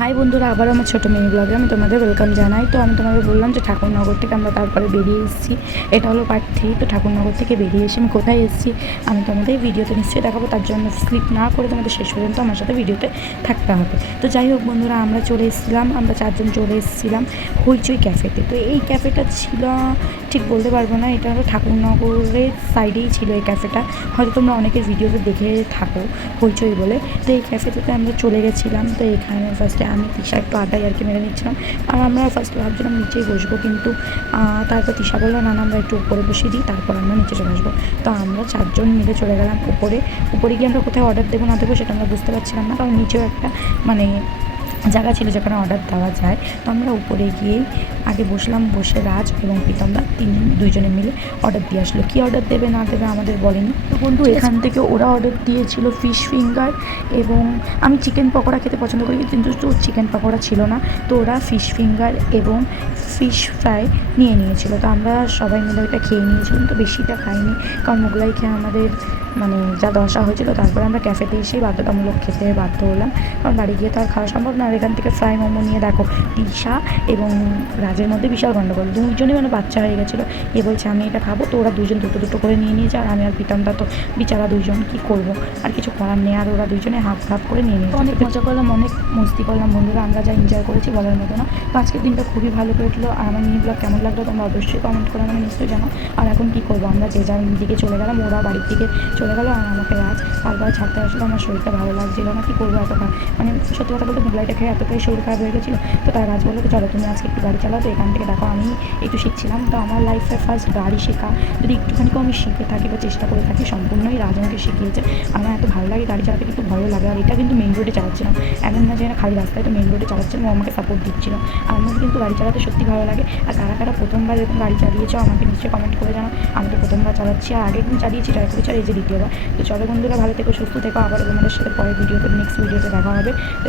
High বন্ধুরা, আবার আমার ছোটো মিনি ব্লগে আমি তোমাদের ওয়েলকাম জানাই। তো আমি তোমাদের বললাম যে ঠাকুরনগর থেকে আমরা তারপরে বেরিয়ে এসেছি। এটা হলো পার্ট 3। তো ঠাকুরনগর থেকে বেরিয়ে এসে আমি কোথায় এসেছি আমি তোমাদের ভিডিওতে নিশ্চয়ই দেখাবো। তার জন্য স্লিপ না করে তোমাদের শেষ পর্যন্ত আমার সাথে ভিডিওতে থাকতে হবে। তো যাই হোক বন্ধুরা, আমরা চলে এসেছিলাম, আমরা 4 জন চলে এসেছিলাম হইচই ক্যাফেতে। তো এই ক্যাফেটা ছিল ঠিক বলতে পারবো না, এটা হলো ঠাকুরনগরের সাইডেই ছিল এই ক্যাফেটা। হয়তো তোমরা অনেকের ভিডিওতে দেখে থাকো হইচই বলে। তো এই ক্যাফেটাতে আমরা চলে গেছিলাম। তো এখানে ফার্স্টে আমি তিশা একটু আড্ডায় আর কি মেরে নিচ্ছিলাম। আর আমরা ফার্স্টে ভাবছিলাম নিচেই বসবো, কিন্তু তারপর তিশা বললো না আমরা একটু উপরে বসিয়ে দিই, তারপর আমরা নিচে চলে আসবো। তো আমরা 4 জন মিলে চলে গেলাম উপরে। উপরে গিয়ে আমরা কোথায় অর্ডার দেবো না দেবো সেটা আমরা বুঝতে পারছিলাম না, কারণ নিচেও একটা মানে জায়গা ছিল যেখানে অর্ডার দেওয়া যায়। তো আমরা উপরে গিয়েই আগে বসলাম, বসে রাজ এবং প্রীতমদা দুইজনে মিলে অর্ডার দিয়ে আসলো। কী অর্ডার দেবে না দেবে আমাদের বলেনি। তো বন্ধু এখান থেকে ওরা অর্ডার দিয়েছিল ফিশ ফিঙ্গার, এবং আমি চিকেন পকোড়া খেতে পছন্দ করি, কিন্তু তো চিকেন পকোড়া ছিল না। তো ওরা ফিশ ফিঙ্গার এবং ফিশ ফ্রাই নিয়ে নিয়েছিল। তো আমরা সবাই মিলে ওইটা খেয়ে নিয়েছিলাম। তো বেশিটা খাইনি, কারণ মোগলাই খেয়ে আমাদের মানে যা দশা হয়েছিল। তারপরে আমরা ক্যাফেতে এসেই বাধ্যতামূলক খেতে বাধ্য হলাম, কারণ বাড়ি গিয়ে তো আর খাওয়া সম্ভব না। আর এখান থেকে ফ্রাই মোমো নিয়ে দেখো তিশা এবং রাজের মধ্যে বিশাল গণ্ডগোল। দুজনই মানে বাচ্চা হয়ে গেছিলো। এ বলছে আমি এটা খাবো, তো ওরা দুজন দুটো দুটো করে নিয়ে নিয়েছে। আর আমি আর প্রীতমদা তো বিচারা দুজন কী করবো, আর কিছু করার নেই। আর ওরা দুজনে হাফ হাফ করে নিয়ে নিয়েছে। অনেক মজা করলাম, অনেক মস্তি করলাম বন্ধুরা, আমরা যা এনজয় করেছি বলার মতো না। তো আজকের দিনটা খুবই ভালো কেটলো। আর আমার মিনি ব্লগ কেমন লাগলো তোমরা অবশ্যই কমেন্ট করে আমাকে নিশ্চয়ই জানো। আর এখন কী করবো, আমরা যে যার দিকে চলে গেলাম, ওরা বাড়ির দিকে চলে গেলো। আর আমাকে রাজ বারবার ছাড়তে আসলো, আমার শরীরটা ভালো লাগছিল না। কী করবো, এতটা মানে সত্যি কথা বলতে মোগলাইটা খেয়ে এতটাই শরীর খারাপ হয়ে গেছিলো। তো তার রাজ বললো চলো তুমি আজকে একটু গাড়ি চালাও। তো এখান থেকে দেখো আমি একটু শিখছিলাম। তো আমার লাইফে ফার্স্ট গাড়ি শেখা, যদি একটুখানিকেও আমি শিখে থাকি বা চেষ্টা করে থাকি, সম্পূর্ণই রাজ আমাকে শিখিয়েছে। আমার এত ভালো লাগে গাড়ি চালাতে, কিন্তু ভয়ও লাগে। আর এটা কিন্তু মেন রোডে চালাচ্ছিলাম, এমন না যে না খালি রাস্তায়, তো মেন রোডে চালাচ্ছিলাম, ও আমাকে সাপোর্ট দিচ্ছিল। আর আমার কিন্তু গাড়ি চালাতে সত্যি ভালো লাগে। আর কারা কারা প্রথমবার এরকম গাড়ি চালিয়েছো আমাকে নিশ্চয়ই কমেন্ট করে জানো। আমি তো প্রথমবার চালাচ্ছি, আর আগের দিন চালিয়েছি ট্রাই করেছি, আর এই যে দ্বিতীয়বার। তো চলো বন্ধুরা, ভালো থেকো, সুস্থ থেকো। আবার তোমাদের সাথে পরের ভিডিওতে নেক্সট ভিডিওতে দেখা হবে। তো